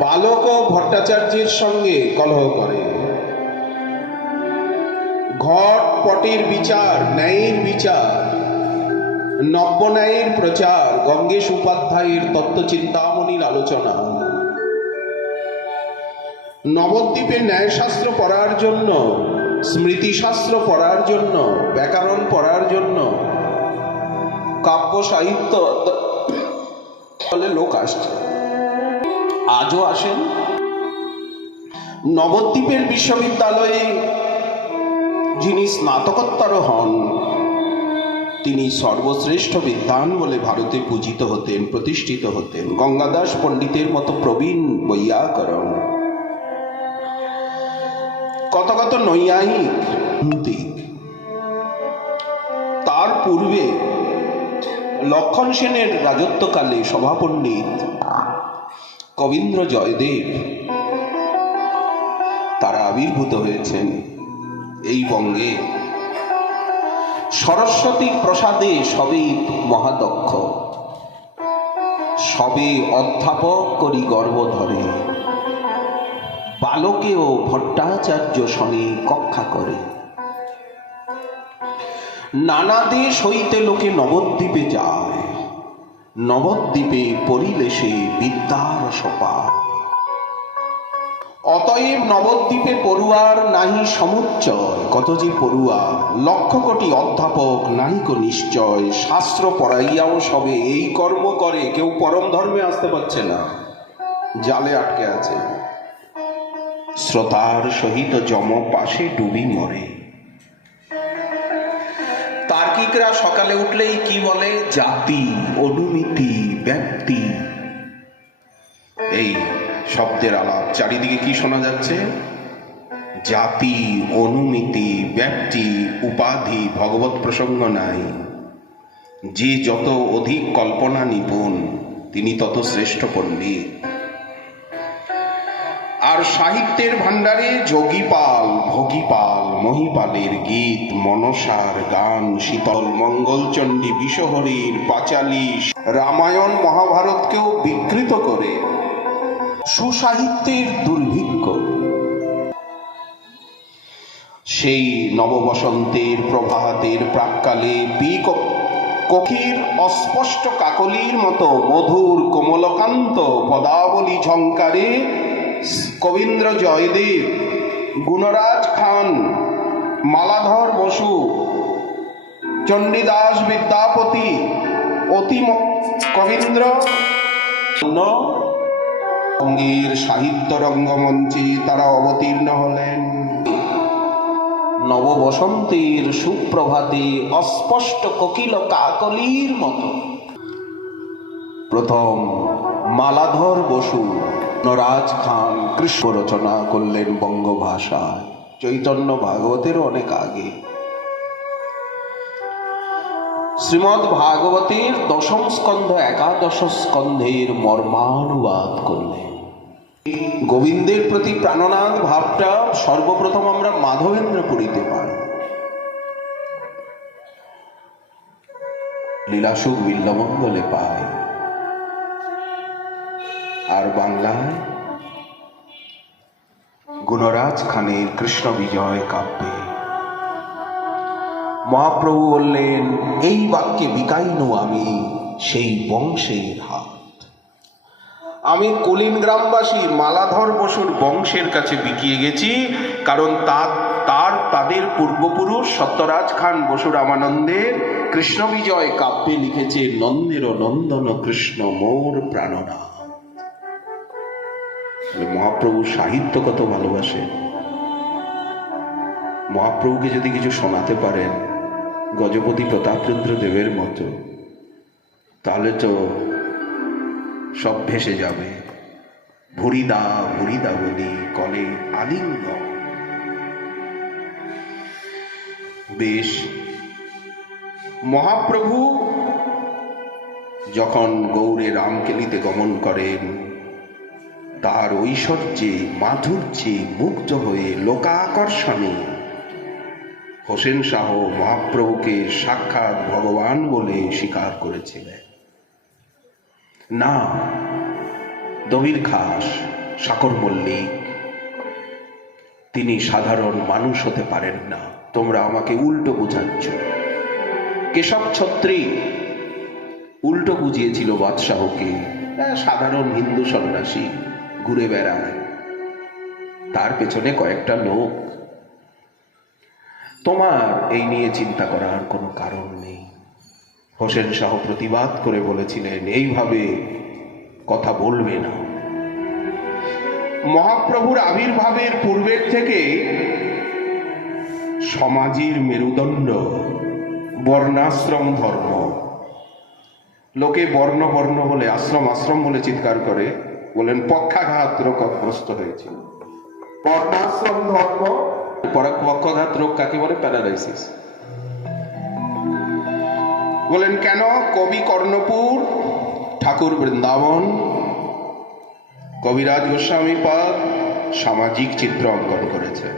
বালক ও ভট্টাচার্যের সঙ্গে কলহ করে। ঘট পটের বিচার, ন্যায়ের বিচার, নব্য ন্যায়ের প্রচার, গঙ্গেশ উপাধ্যায়ের তত্ত্বচিন্তামণির আলোচনা। নবদ্বীপে ন্যায়শাস্ত্র পড়ার জন্য, স্মৃতিশাস্ত্র পড়ার জন্য, ব্যাকরণ পড়ার জন্য, কাব্য সাহিত্য লোক আসছে, আজও আসেন। নবদ্বীপের বিশ্ববিদ্যালয়ে যিনি স্নাতকোত্তর হন, তিনি সর্বশ্রেষ্ঠ বিদ্বান বলে ভারতে পূজিত হতেন, প্রতিষ্ঠিত হতেন। গঙ্গাদাস পণ্ডিতের মতো প্রবীণ বৈয়াকরণ, কত কত নৈয়ায়িক। তার পূর্বে লক্ষণ সেনের রাজত্বকালে সভাপণ্ডিত কবীন্দ্র জয়দেব তারা আবির্ভূত হয়েছেন এই বঙ্গে। সরস্বতী প্রসাদে সবে মহাদক্ষ, সবে অধ্যাপক করি গর্ব ধরে, বালকেও ভট্টাচার্য শনি কক্ষা করে। নানা দেশ হইতে লোকে নবদ্বীপে যায়, নবদ্বীপে পরিলেশে বিদ্যার সপা। অতএব নবদ্বীপে পড়ুয়ার নাহি সমুচ্চয়, কত যে পড়ুয়া, লক্ষ কোটি অধ্যাপক নাহিক নিশ্চয়। শাস্ত্র পড়াইয়াও সবে এই কর্ম করে, কেউ পরম ধর্মে আসতে পারছে না, জালে আটকে আছে। শ্রোতার সহিত যম পাশে ডুবি মরে। তার্কিকরা সকালে উঠলেই কি বলে? জাতি, অনুমিতি, ব্যক্তি। এই শব্দের আলাপ চারিদিকে কি শোনা যাচ্ছে? জাতি, অনুমিতি, ব্যক্তি, উপাধি, ভগবত প্রসঙ্গ নাই। যে যত অধিক কল্পনা নিপুণ, তিনি তত শ্রেষ্ঠ পণ্ডিত। আর সাহিত্যের ভাণ্ডারে যোগীপাল, ভোগীপাল, মহিপালের গীত, মনসার গান, শীতল, মঙ্গলচণ্ডী, বিশ্বহরীর, পাঁচালী, রামায়ণ, মহাভারতকেও বিকৃত করে সুসাহিত্যের দুর্ভিক্ষ। সেই নববসন্তের প্রভাতের প্রাক্কালে কক্ষীর অস্পষ্ট কাকলির মতো মধুর কোমলকান্ত পদাবলী ঝঙ্কারে কবীন্দ্র জয়দেব, গুণরাজ খান, মালাধর বসু, চণ্ডীদাস বিদ্যাপতি, অতি কবীন্দ্র বঙ্গের সাহিত্য রঙ্গমঞ্চে তারা অবতীর্ণ হলেন। নববসন্তের সুপ্রভাতে অস্পষ্ট কোকিল কাকলির মতো প্রথম মালাধর বসু, নরাজ খান কৃষ্ণ রচনা করলেন বঙ্গভাষায়, চৈতন্য ভাগবতেরও অনেক আগে। শ্রীমদ্ ভাগবতের দশম স্কন্ধ একাদশ স্কন্ধের মর্মানুবাদ করলেন। গোবিন্দের প্রতি প্রাণনাথ ভাবটা সর্বপ্রথম আমরা মাধবেন্দ্র পুরীতে পাই। লীলাসুখ বিল্লমঙ্গলে পাই। আর বাংলায় গুণরাজ খানের কৃষ্ণ বিজয় কাব্যে মহাপ্রভু বললেন, এই বাক্যে বিকাইনু আমি সেই বংশের হাত। আমি কলিন গ্রামবাসী মালাধর বসুর বংশের কাছে বিকিয়ে গেছি, কারণ তাদের পূর্বপুরুষ সত্যরাজ খান বসু রামানন্দের কৃষ্ণ বিজয় কাব্যে লিখেছে, নন্দের নন্দন কৃষ্ণ মোর প্রাণনাথ। মহাপ্রভু সাহিত্য কত ভালোবাসে। মহাপ্রভুকে যদি কিছু শোনাতে পারেন গজপতি প্রতাপরুদ্র দেবের মতো, তাহলে তো সব ভেসে যাবে। ভুরিদা ভুরিদা বলি কলে আলিঙ্গ। বেশ, মহাপ্রভু যখন গৌড়ে রামকেলিতে গমন করেন, তার ঐশ্বর্যে মাধুর্যে মুগ্ধ হয়ে লোকাকর্ষণে হোসেন শাহ মহাপ্রভুকে সাক্ষাৎ ভগবান বলে স্বীকার করেছিলেন। না, দবির খাস, সাকর মল্লিক তিনি সাধারণ মানুষ হতে পারেন না। তোমরা আমাকে উল্টো বুঝাচ্ছ। কেশব ছত্রী উল্টো বুঝিয়েছিল বাদশাহকে, সাধারণ হিন্দু সন্ন্যাসী ঘুরে বেড়ায়, তার পেছনে কয়েকটা লোক। তোমার এই নিয়ে চিন্তা করার কোনো কারণ নেই। হোসেন শাহ প্রতিবাদ করে বলেছিলেন, এইভাবে কথা বলবে না। মহাপ্রভুর আবির্ভাবের পূর্বের থেকে সমাজের মেরুদণ্ড বর্ণাশ্রম ধর্ম। লোকে বর্ণ বর্ণ বলে, আশ্রম আশ্রম বলে চিৎকার করে, বলেন পক্ষাঘাত রোগগ্রস্ত হয়েছিল। বর্ণাশ্রম ধর্ম, পক্ষাঘাত রোগ কাকে বলে? প্যারালাইসিস। বলেন কেন? কবি কর্ণপুর, ঠাকুর বৃন্দাবন, কবিরাজ গোস্বামী পাদ সামাজিক চিত্র অঙ্কন করেছেন।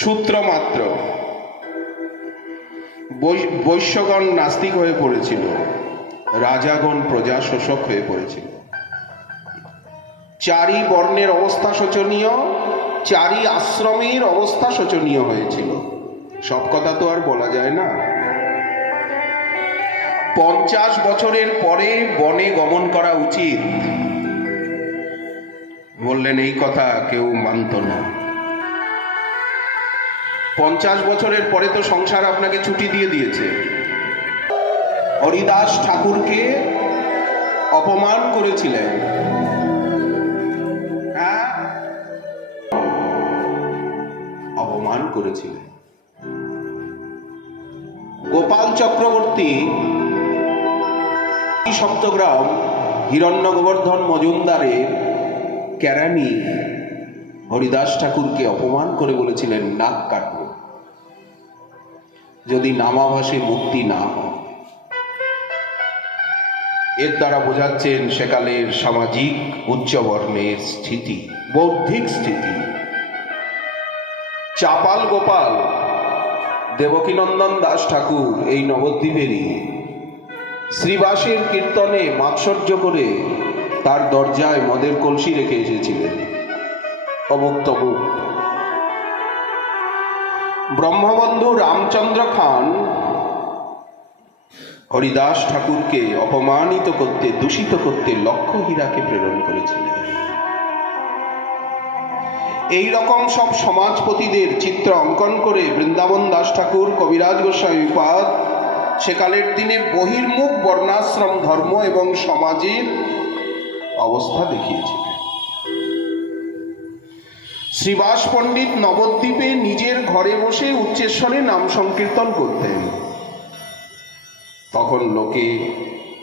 সূত্র মাত্র। বৈশ্যগণ নাস্তিক হয়ে পড়েছিল, রাজাগণ প্রজা শোষক হয়ে পড়েছিল। চারি বর্ণের অবস্থা শোচনীয়, চারি আশ্রমের অবস্থা শোচনীয় হয়েছিল। সব কথা তো আর বলা যায় না। 50 বছরের পরে বনে গমন করা উচিত বললেন, এই কথা কেউ মানত না। 50 বছরের পরে তো সংসার আপনাকে ছুটি দিয়ে দিয়েছে। হরিদাস ঠাকুরকে অপমান করেছিলেন, অপমান করেছিলেন। গোপাল চক্রবর্তী সপ্তগ্রাম হিরণ্য গোবর্ধন মজুমদারের কেরানি হরিদাস ঠাকুরকে অপমান করে বলেছিলেন, নাক কাটব যদি নামাভাসে মুক্তি না হয়। এর দ্বারা বোঝাচ্ছেন সেকালের সামাজিক উচ্চবর্ণের স্থিতি, বৌদ্ধিক স্থিতি। চাপাল গোপাল দেবকীনন্দন দাস ঠাকুর এই নবদ্বীপেরই শ্রীবাসের কীর্তনে মাৎসর্য করে তার দরজায় মদের কলসি রেখে এসেছিলেন। অমুক তমুক। ব্রহ্মবন্ধু রামচন্দ্র খান হরিদাস ঠাকুরকে অপমানিত করতে, দূষিত করতে লক্ষ হীরাকে প্রেরণ করেছিলেন। এই রকম সব সমাজপতিদের চিত্র অঙ্কন করে বৃন্দাবন দাস ঠাকুর, কবিরাজ গোস্বামী পাদ সেকালের দিনে বহির্মুখ বর্ণাশ্রম ধর্ম এবং সমাজের অবস্থা দেখিয়েছিলেন। শ্রীবাস পণ্ডিত নবদ্বীপে নিজের ঘরে বসে উচ্চেশ্বরে নাম সংকীর্তন করতেন। তখন লোকে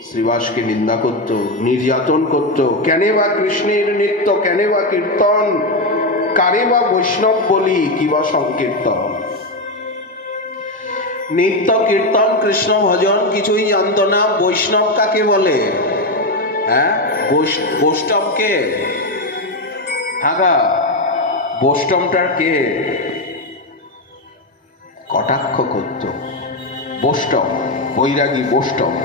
শ্রীবাসকে নিন্দা করত, নির্যাতন করত। কেনে বা কৃষ্ণের নৃত্য, কেনে বা কীর্তন, কারে বা বৈষ্ণব বলি, কিবা সংকীর্তন। নিত্য কীর্তন কৃষ্ণ ভজন কিছুই জানত না। বৈষ্ণব কাকে বলে? হ্যাঁ, বৈষ্ণব কে? হাগা বৈষ্ণবটার কে? কটাক্ষ করত। বৈষ্ণব, বৈরাগী বৈষ্ণব।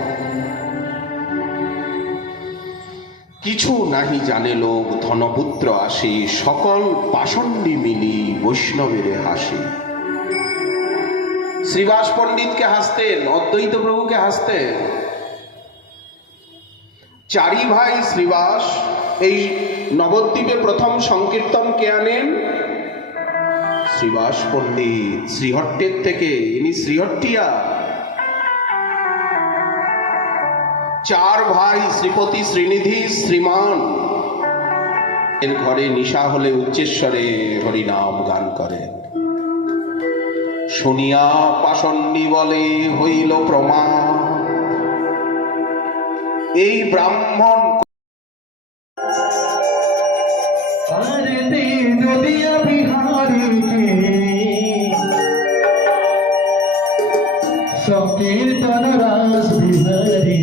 কিছু নাহি জানে লোক, ধনপুত্র আসে, সকল পাষণ্ডী মিলি বৈষ্ণবের হাসি। শ্রীবাস পণ্ডিতকে হাসতেন, অদ্বৈত প্রভুকে হাসতেন। চারি ভাই শ্রীবাস এই নবদ্বীপে প্রথম সংকীর্তন কে আনেন? শ্রীবাস পণ্ডিত। শ্রীহট্টের থেকে, ইনি শ্রীহট্টিয়া। চার ভাই শ্রীপতি, শ্রীনিধি, শ্রীমান এর ঘরে নিশা হলে উচ্চেশ্বরে হরিনাম গান করেন। শুনিয়া পাষণ্ডী বলে হইল প্রমাণ, এই ব্রাহ্মণ সংকীর্তন রাস বিহারী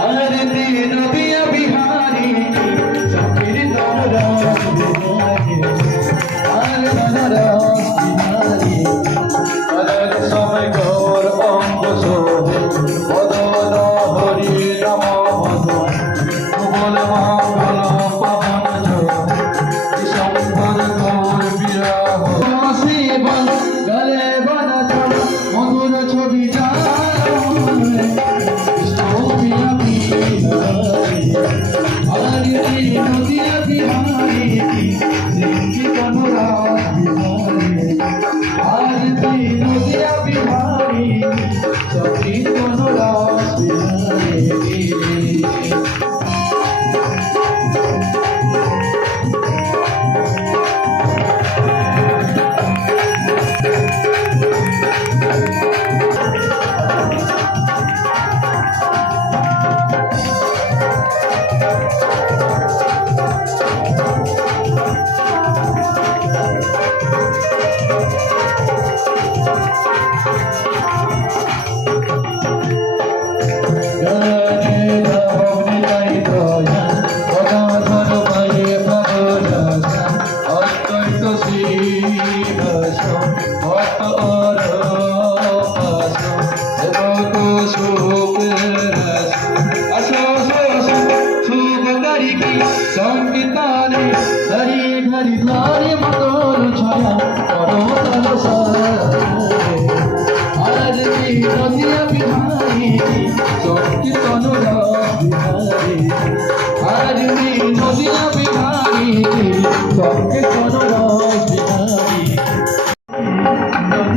আরতি নদিয়া বিহারী সংকীর্তন রাস বিহারী আরতি রাস বিহারী আরেক সময় গৌর অঙ্গ শোভে বদন হরি নম ভজন মঙ্গল মঙ্গল পবন ঝোরে শঙ্কর গৌর বিরহ শিবন গলে বন মধুর ছবি সংকীর্তনে হরি হরি ধারে মতর ছয়া করতল আরতি নদিয়া বিহারী সংকীর্তন রাস বিহারী আরতি নদিয়া বিহারী সংকীর্তন রাস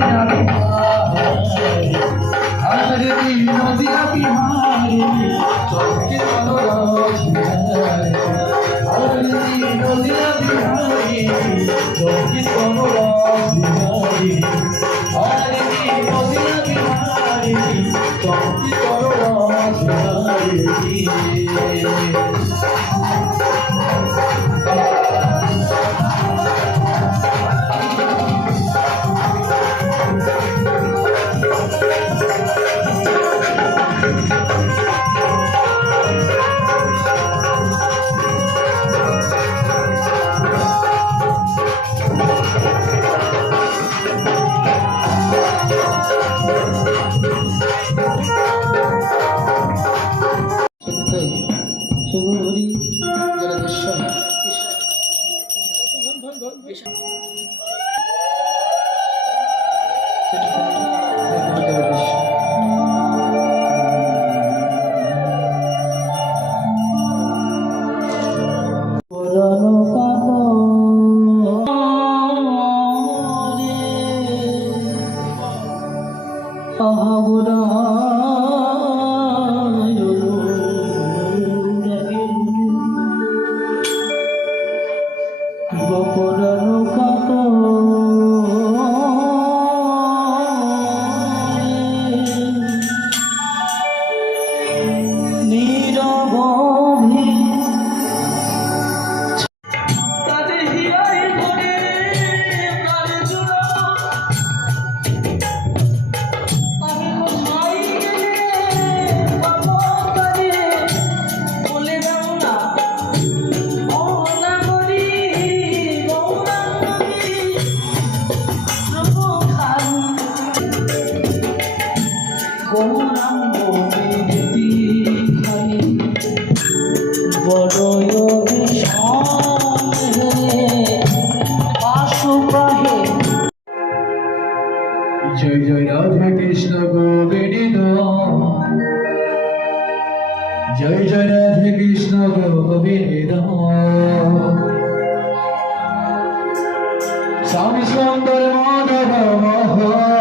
বিহারী আরতি নদিয়া বিহারী সংকীর্তন রাস বিহারী নদিয়া বিহারী সংকীর্তন রাস বিহারী আরতি নদিয়া বিহারী সংকীর্তন রাস বিহারী জয় জয় রাধে কৃষ্ণ গোবিন্দ জয় জয় রাধে কৃষ্ণ গোবিন্দ স্বামী সুন্দর মাধব